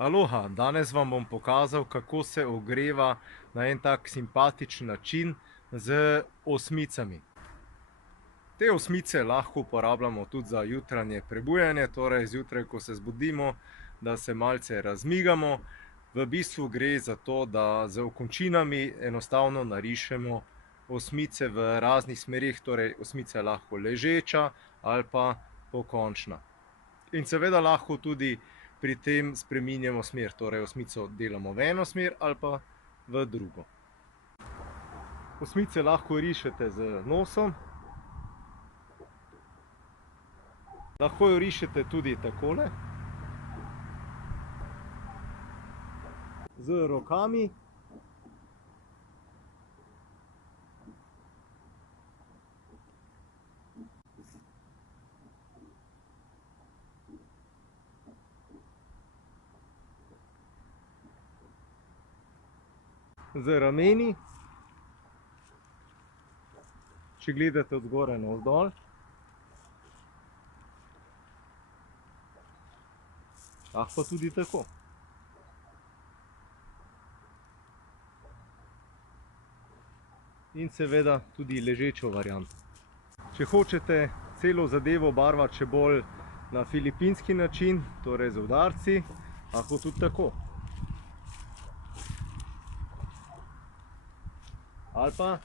Aloha, danes vam bom pokazal, kako se ogreva na en tak simpatičen način z osmicami. Te osmice lahko uporabljamo tudi za jutranje prebujanje, torej zjutraj, ko se zbudimo, da se malce razmigamo. V bistvu gre za to, da z okončinami enostavno narišemo osmice v raznih smerih, torej osmica je lahko ležeča ali pa pokončna. In seveda lahko tudi pri tem spreminjamo smer, torej osmico delamo v eno smer ali pa v drugo. Osmice lahko rišete z nosom. Lahko jo rišete tudi takole. Z rokami. Z rameni, če gledate od zgoraj navzdol. Lahko tudi tako. In seveda tudi ležečo varianto. Če hočete celo zadevo barvati še bolj na filipinski način, torej z udarci, lahko tudi tako. Ali pa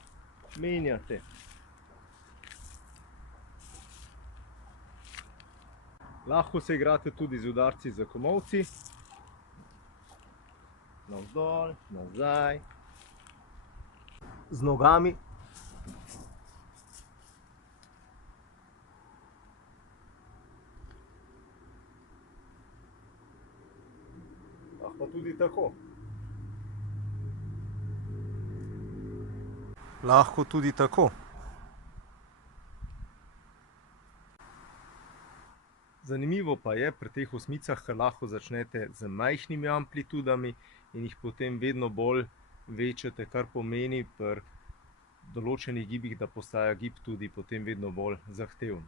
menjate. Lahko se igrate tudi z udarci za komolci. Navzdol, nazaj. Z nogami. Lahko tudi tako. Lahko tudi tako. Zanimivo pa je pri teh osmicah, ker lahko začnete z majhnimi amplitudami in jih potem vedno bolj večate, kar pomeni pri določenih gibih, da postaja gib tudi potem vedno bolj zahteven.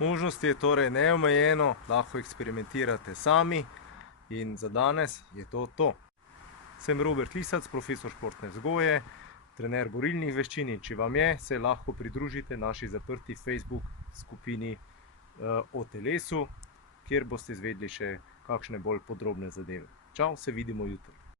Možnosti je torej neomejeno, lahko eksperimentirate sami in za danes je to to. Sem Robert Lisac, profesor športne vzgoje, trener borilnih veščin, in če vam je, se lahko pridružite naši zaprti Facebook skupini o telesu, kjer boste izvedeli še kakšne bolj podrobne zadeve. Čau, se vidimo jutri.